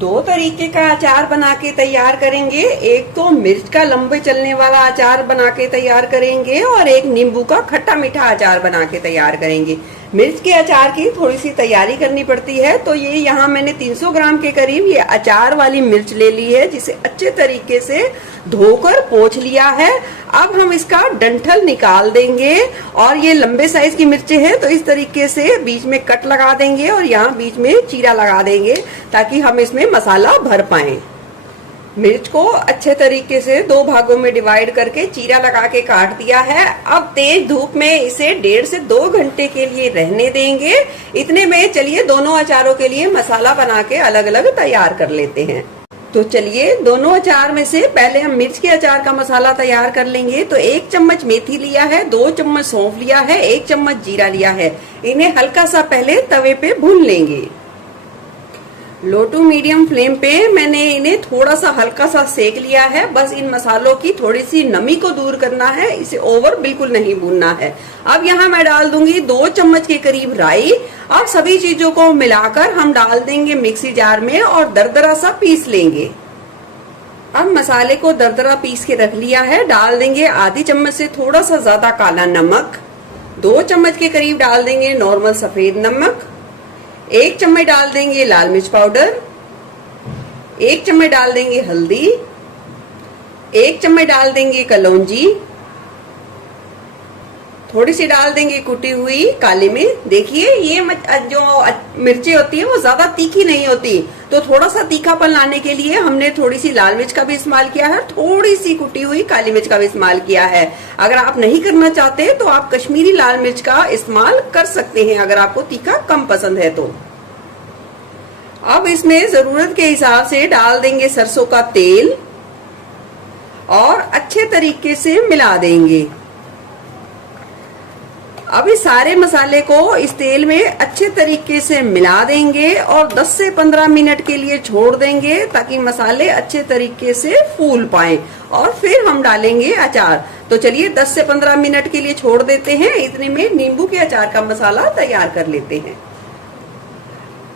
दो तरीके का अचार बना के तैयार करेंगे। एक तो मिर्च का लंबे चलने वाला अचार बना के तैयार करेंगे और एक नींबू का खट्टा मीठा अचार बना के तैयार करेंगे। मिर्च के अचार की थोड़ी सी तैयारी करनी पड़ती है, तो ये यहाँ मैंने 300 ग्राम के करीब ये अचार वाली मिर्च ले ली है, जिसे अच्छे तरीके से धोकर पोंछ लिया है। अब हम इसका डंठल निकाल देंगे और ये लंबे साइज की मिर्च है, तो इस तरीके से बीच में कट लगा देंगे और यहाँ बीच में चीरा लगा देंगे ताकि हम इसमें मसाला भर पाएं। मिर्च को अच्छे तरीके से दो भागों में डिवाइड करके चीरा लगा के काट दिया है। अब तेज धूप में इसे 1.5 से 2 घंटे के लिए रहने देंगे। इतने में चलिए दोनों अचारों के लिए मसाला बना के अलग अलग तैयार कर लेते हैं। तो चलिए दोनों अचार में से पहले हम मिर्च के अचार का मसाला तैयार कर लेंगे। तो 1 चम्मच मेथी लिया है, 2 चम्मच सौंफ लिया है, 1 चम्मच जीरा लिया है। इन्हें हल्का सा पहले तवे पे भून लेंगे। लो टू मीडियम फ्लेम पे मैंने इन्हें थोड़ा सा हल्का सा सेक लिया है। बस इन मसालों की थोड़ी सी नमी को दूर करना है, इसे ओवर बिल्कुल नहीं भूनना है। अब यहाँ मैं डाल दूंगी 2 चम्मच के करीब राई। अब सभी चीजों को मिलाकर हम डाल देंगे मिक्सी जार में और दरदरा सा पीस लेंगे। अब मसाले को दरदरा पीस के रख लिया है। डाल देंगे आधी चम्मच से थोड़ा सा ज्यादा काला नमक, 2 चम्मच के करीब डाल देंगे नॉर्मल सफेद नमक, 1 चम्मच डाल देंगे लाल मिर्च पाउडर, 1 चम्मच डाल देंगे हल्दी, 1 चम्मच डाल देंगे कलौंजी, थोड़ी सी डाल देंगे कुटी हुई काली मिर्च। देखिए ये जो मिर्ची होती है वो ज्यादा तीखी नहीं होती, तो थोड़ा सा तीखापन लाने के लिए हमने थोड़ी सी लाल मिर्च का भी इस्तेमाल किया है, थोड़ी सी कुटी हुई काली मिर्च का भी इस्तेमाल किया है। अगर आप नहीं करना चाहते तो आप कश्मीरी लाल मिर्च का इस्तेमाल कर सकते हैं, अगर आपको तीखा कम पसंद है तो। अब इसमें जरूरत के हिसाब से डाल देंगे सरसों का तेल और अच्छे तरीके से मिला देंगे। अब इस सारे मसाले को इस तेल में अच्छे तरीके से मिला देंगे और 10 से 15 मिनट के लिए छोड़ देंगे ताकि मसाले अच्छे तरीके से फूल पाए और फिर हम डालेंगे अचार। तो चलिए 10 से 15 मिनट के लिए छोड़ देते हैं। इतने में नींबू के अचार का मसाला तैयार कर लेते हैं।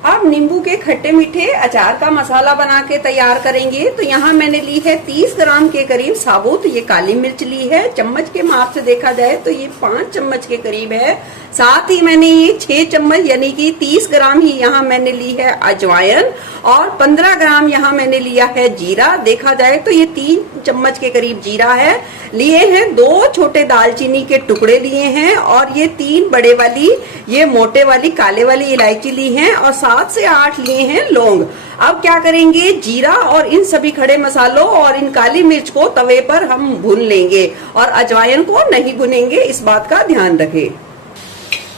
अब नींबू के खट्टे मीठे अचार का मसाला बना के तैयार करेंगे। तो यहाँ मैंने ली है 30 ग्राम के करीब साबुत ये काली मिर्च ली है। चम्मच के माप से देखा जाए तो ये 5 चम्मच के करीब है। साथ ही मैंने ये 6 चम्मच यानी कि 30 ग्राम ही यहाँ मैंने ली है अजवाइन और 15 ग्राम यहाँ मैंने लिया है जीरा। देखा जाए तो ये 3 चम्मच के करीब जीरा है। लिए हैं 2 छोटे दालचीनी के टुकड़े लिए हैं और ये 3 बड़े वाली ये मोटे वाली काले वाली इलायची ली है और 7 से 8 लिए हैं लौंग। अब क्या करेंगे, जीरा और इन सभी खड़े मसालों और इन काली मिर्च को तवे पर हम भून लेंगे और अजवाइन को नहीं भुनेंगे, इस बात का ध्यान रखें।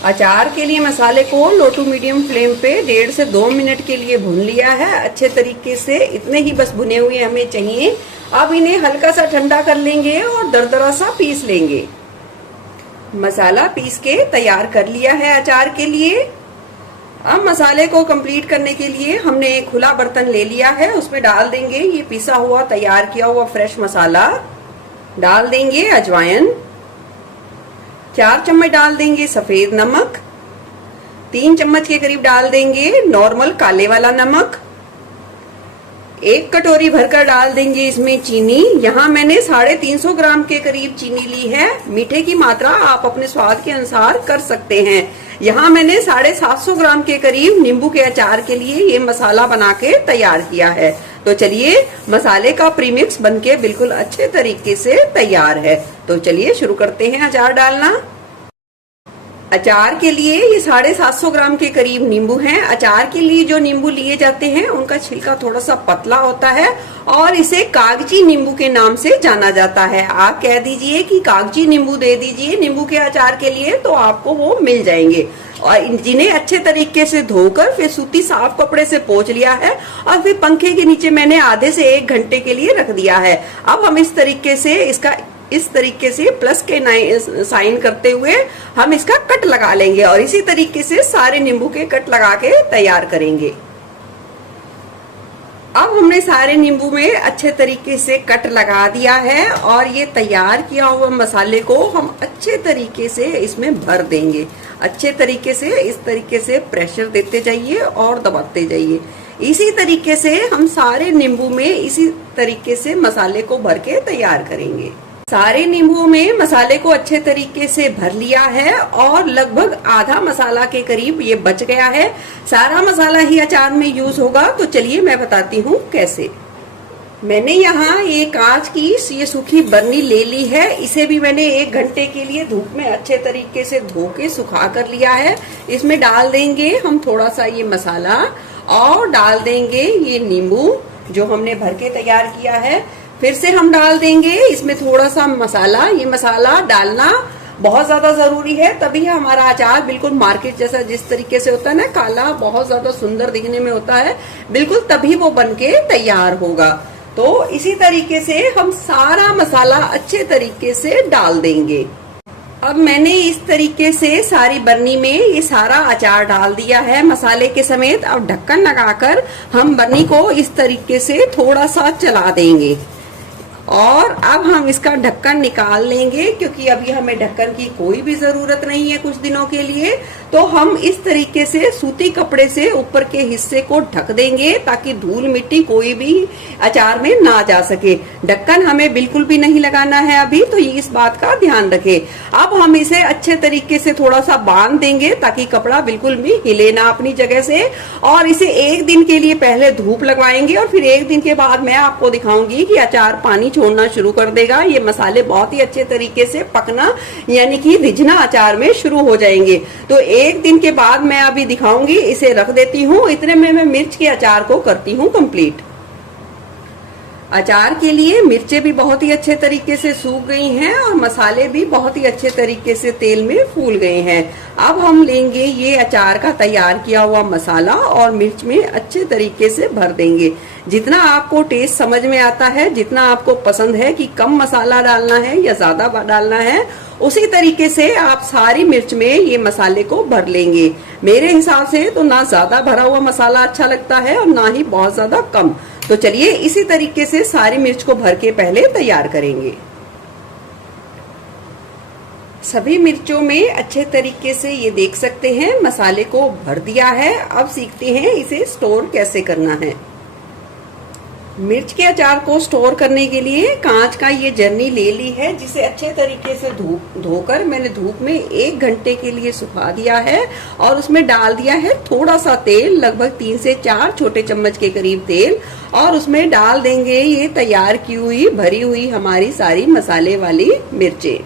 अचार के लिए मसाले को लो टू मीडियम फ्लेम पे 1.5 से 2 मिनट के लिए भून लिया है अच्छे तरीके से। इतने ही बस भुने हुए हमें चाहिए। अब इन्हें हल्का सा ठंडा कर लेंगे और दरदरा सा पीस लेंगे। मसाला पीस के तैयार कर लिया है अचार के लिए। अब मसाले को कंप्लीट करने के लिए हमने एक खुला बर्तन ले लिया है, उसमें डाल देंगे ये पिसा हुआ तैयार किया हुआ फ्रेश मसाला, डाल देंगे अजवाइन, 4 चम्मच डाल देंगे सफेद नमक, 3 चम्मच के करीब डाल देंगे नॉर्मल काले वाला नमक, 1 कटोरी भरकर डाल देंगे इसमें चीनी। यहाँ मैंने 350 ग्राम के करीब चीनी ली है। मीठे की मात्रा आप अपने स्वाद के अनुसार कर सकते हैं। यहाँ मैंने 750 ग्राम के करीब नींबू के अचार के लिए ये मसाला बना के तैयार किया है। तो चलिए मसाले का प्रीमिक्स बनके बिल्कुल अच्छे तरीके से तैयार है। तो चलिए शुरू करते हैं अचार डालना। अचार के लिए ये 750 ग्राम के करीब नींबू हैं। अचार के लिए जो नींबू लिए जाते हैं उनका छिलका थोड़ा सा पतला होता है और इसे कागजी नींबू के नाम से जाना जाता है। आप कह दीजिए कि कागजी नींबू दे दीजिए नींबू के अचार के लिए, तो आपको वो मिल जाएंगे। और जिन्हें अच्छे तरीके से धोकर फिर सूती साफ कपड़े से पोंछ लिया है और फिर पंखे के नीचे मैंने आधे से 1 घंटे के लिए रख दिया है। अब हम इस तरीके से प्लस के साइन करते हुए हम इसका कट लगा लेंगे और इसी तरीके से सारे नींबू के कट लगा के तैयार करेंगे। अब हमने सारे नींबू में अच्छे तरीके से कट लगा दिया है और ये तैयार किया हुआ मसाले को हम अच्छे तरीके से इसमें भर देंगे। अच्छे तरीके से इस तरीके से प्रेशर देते जाइए और दबाते जाइए। इसी तरीके से हम सारे नींबू में इसी तरीके से मसाले को भर के तैयार करेंगे। सारे नींबुओं में मसाले को अच्छे तरीके से भर लिया है और लगभग आधा मसाला के करीब ये बच गया है। सारा मसाला ही अचार में यूज होगा, तो चलिए मैं बताती हूँ कैसे। मैंने यहाँ ये कांच की ये सूखी बरनी ले ली है। इसे भी मैंने 1 घंटे के लिए धूप में अच्छे तरीके से धो के सुखा कर लिया है। इसमें डाल देंगे हम थोड़ा सा ये मसाला और डाल देंगे ये नींबू जो हमने भर के तैयार किया है। फिर से हम डाल देंगे इसमें थोड़ा सा मसाला। ये मसाला डालना बहुत ज्यादा जरूरी है, तभी हमारा अचार बिल्कुल मार्केट जैसा जिस तरीके से होता है ना, काला बहुत ज्यादा सुंदर दिखने में होता है, बिल्कुल तभी वो बनके तैयार होगा। तो इसी तरीके से हम सारा मसाला अच्छे तरीके से डाल देंगे। अब मैंने इस तरीके से सारी बरनी में ये सारा अचार डाल दिया है मसाले के समेत। अब ढक्कन लगाकर हम बरनी को इस तरीके से थोड़ा सा चला देंगे और अब हम इसका ढक्कन निकाल लेंगे, क्योंकि अभी हमें ढक्कन की कोई भी जरूरत नहीं है कुछ दिनों के लिए। तो हम इस तरीके से सूती कपड़े से ऊपर के हिस्से को ढक देंगे ताकि धूल मिट्टी कोई भी अचार में ना जा सके। ढक्कन हमें बिल्कुल भी नहीं लगाना है अभी, तो ये इस बात का ध्यान रखें। अब हम इसे अच्छे तरीके से थोड़ा सा बांध देंगे ताकि कपड़ा बिल्कुल भी हिले ना अपनी जगह से, और इसे 1 दिन के लिए पहले धूप लगवाएंगे और फिर 1 दिन के बाद मैं आपको दिखाऊंगी कि अचार पानी छोड़ना शुरू कर देगा। ये मसाले बहुत ही अच्छे तरीके से पकना यानी कि रिझना अचार में शुरू हो जाएंगे। तो 1 दिन के बाद मैं अभी दिखाऊंगी। इसे रख देती हूँ। इतने में मैं मिर्च के अचार को करती हूँ कंप्लीट। अचार के लिए मिर्चें भी बहुत ही अच्छे तरीके से सूख गई हैं और मसाले भी बहुत ही अच्छे तरीके से तेल में फूल गए हैं। अब हम लेंगे ये अचार का तैयार किया हुआ मसाला और मिर्च में अच्छे तरीके से भर देंगे। जितना आपको टेस्ट समझ में आता है, जितना आपको पसंद है कि कम मसाला डालना है या ज्यादा डालना है, उसी तरीके से आप सारी मिर्च में ये मसाले को भर लेंगे। मेरे हिसाब से तो ना ज्यादा भरा हुआ मसाला अच्छा लगता है और ना ही बहुत ज्यादा कम। तो चलिए इसी तरीके से सारी मिर्च को भर के पहले तैयार करेंगे। सभी मिर्चों में अच्छे तरीके से ये देख सकते हैं मसाले को भर दिया है। अब सीखते हैं इसे स्टोर कैसे करना है। मिर्च के अचार को स्टोर करने के लिए कांच का ये जर्नी ले ली है, जिसे अच्छे तरीके से धोकर मैंने धूप में 1 घंटे के लिए सुखा दिया है और उसमें डाल दिया है थोड़ा सा तेल, लगभग 3 से 4 छोटे चम्मच के करीब तेल, और उसमें डाल देंगे ये तैयार की हुई भरी हुई हमारी सारी मसाले वाली मिर्चें।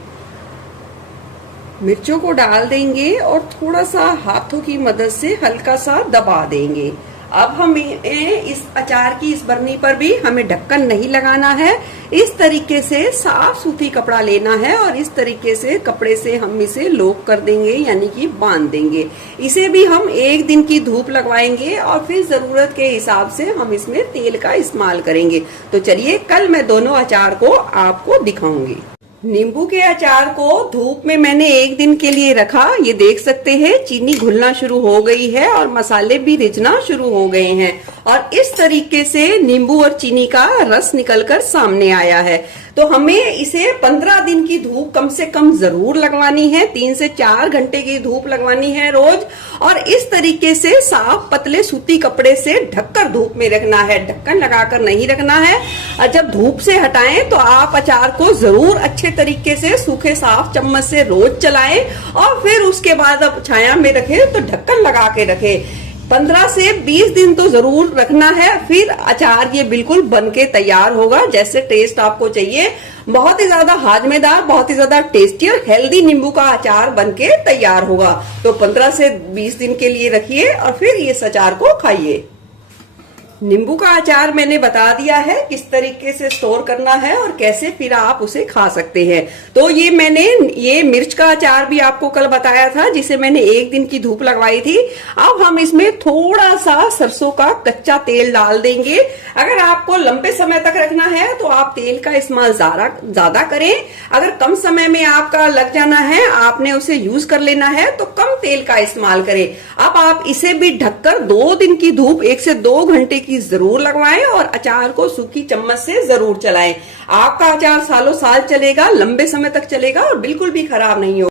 मिर्चों को डाल देंगे और थोड़ा सा हाथों की मदद से हल्का सा दबा देंगे। अब हमें इस अचार की इस बरनी पर भी हमें ढक्कन नहीं लगाना है। इस तरीके से साफ सूती कपड़ा लेना है और इस तरीके से कपड़े से हम इसे लॉक कर देंगे यानी कि बांध देंगे। इसे भी हम 1 दिन की धूप लगवाएंगे और फिर जरूरत के हिसाब से हम इसमें तेल का इस्तेमाल करेंगे। तो चलिए कल मैं दोनों अचार को आपको दिखाऊंगी। नींबू के अचार को धूप में मैंने 1 दिन के लिए रखा। ये देख सकते हैं चीनी घुलना शुरू हो गई है और मसाले भी रिझना शुरू हो गए हैं और इस तरीके से नींबू और चीनी का रस निकलकर सामने आया है। तो हमें इसे 15 दिन की धूप कम से कम जरूर लगवानी है। 3 से 4 घंटे की धूप लगवानी है रोज, और इस तरीके से साफ पतले सूती कपड़े से ढककर धूप में रखना है, ढक्कन लगाकर नहीं रखना है। और जब धूप से हटाएं तो आप अचार को जरूर अच्छे तरीके से सूखे साफ चम्मच से रोज चलाएं और फिर उसके बाद अब छाया में रखें तो ढक्कन लगा के रखें। 15 से 20 दिन तो जरूर रखना है, फिर अचार ये बिल्कुल बनके तैयार होगा जैसे टेस्ट आपको चाहिए। बहुत ही ज्यादा हाजमेदार, बहुत ही ज्यादा टेस्टी और हेल्दी नींबू का अचार बनके तैयार होगा। तो 15 से 20 दिन के लिए रखिए और फिर इस अचार को खाइए। नींबू का अचार मैंने बता दिया है किस तरीके से स्टोर करना है और कैसे फिर आप उसे खा सकते हैं। तो ये मैंने ये मिर्च का अचार भी आपको कल बताया था, जिसे मैंने 1 दिन की धूप लगवाई थी। अब हम इसमें थोड़ा सा सरसों का कच्चा तेल डाल देंगे। अगर आपको लंबे समय तक रखना है तो आप तेल का इस्तेमाल ज्यादा करें। अगर कम समय में आपका लग जाना है, आपने उसे यूज कर लेना है, तो कम तेल का इस्तेमाल करें। अब आप इसे भी ढककर 2 दिन की धूप 1 से 2 घंटे की जरूर लगवाएं और अचार को सूखी चम्मच से जरूर चलाएं। आपका अचार सालों साल चलेगा, लंबे समय तक चलेगा और बिल्कुल भी खराब नहीं होगा।